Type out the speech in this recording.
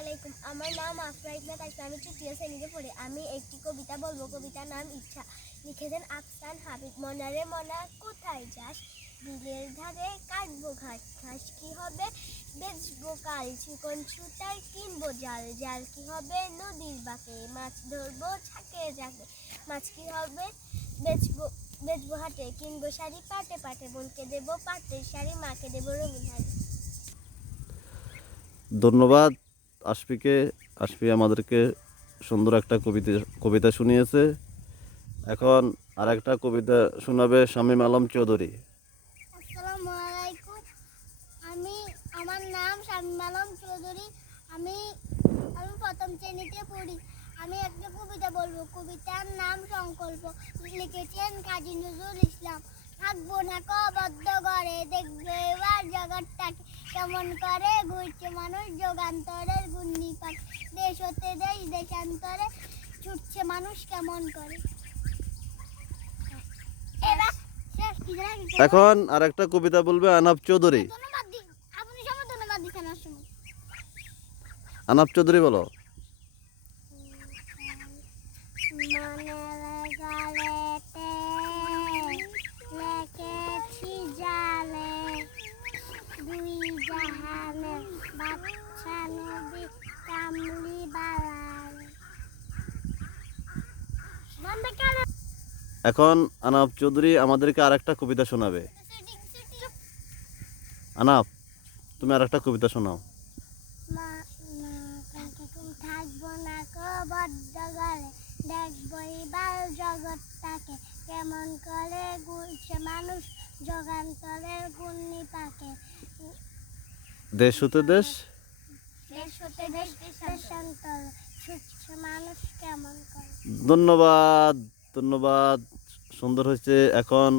আলাইকুম। আমার নাম আফরা ইকবাল। আমি তৃতীয় শ্রেণীতে পড়ি। আমি একটি কবিতা বলবো। কবিতার নাম ইচ্ছা। লিখেছেন আফসান হাবিব। মনারে মনা কোথায় যাস, বিলের ধারে কাটবো ঘাস, ঘাস কি হবে বেচবো কাল, চিকন ছুতার কিনবো জাল, জাল কি হবে নদীর বাঁকে, মাছ ধরবো ছাকে জাকে, মাছ কি হবে বেচবো বেচবো হাটে, কিনবো শাড়ি পাটে পাটে, বোনকে দেবো পাটের শাড়ি, মাকে দেবো রঙিন হাড়ি। ধন্যবাদ আশফিকে। আশফি আমাদেরকে সুন্দর একটা কবিতা শুনিয়েছে। এখন আর একটা কবিতা শোনাবে শামীম আলম চৌধুরী। আসসালামু আলাইকুম। আমার নাম শামীম আলম চৌধুরী। আমি আমি প্রথম শ্রেণীতে পড়ি। আমি একটা কবিতা বলবো। কবিতার নাম সংকল্প। লিখেছেন কাজী নজরুল ইসলাম। থাকবো না কবদ্ধ ঘরে, দেখবে এবার জগৎটাকে কেমন করে ঘুরছে মানুষ যুগান্তরের ঘূর্ণি পাক, দেশ হতে দেশ দেশান্তরে ছুটছে মানুষ কেমন করে। এখন আর একটা কবিতা বলবে আনাব চৌধুরী। আপনি সবাই ধন্যবাদ দিচ্ছেন। আনাব চৌধুরী বলো। মনের গলেতে লেখেছি জালে, দুই জাহানে বাদশা নবী কামলি বালাল। এখন আনাব চৌধুরী আমাদেরকে আর একটা কবিতা শোনাবে। আনাব, তুমি আর একটা কবিতা শোনাও। থাকবো না কবদ্ধ ঘরে, দেখবো এবার জগৎটাকে কেমন করে ঘুরছে মানুষ যুগান্তরের ঘূর্ণি পাকে, দেশ হতে দেশ দেশ হতে দেশ দেশান্তরে ছুটছে মানুষ কেমন করে। ধন্যবাদ, ধন্যবাদ। সুন্দর হয়েছে। এখন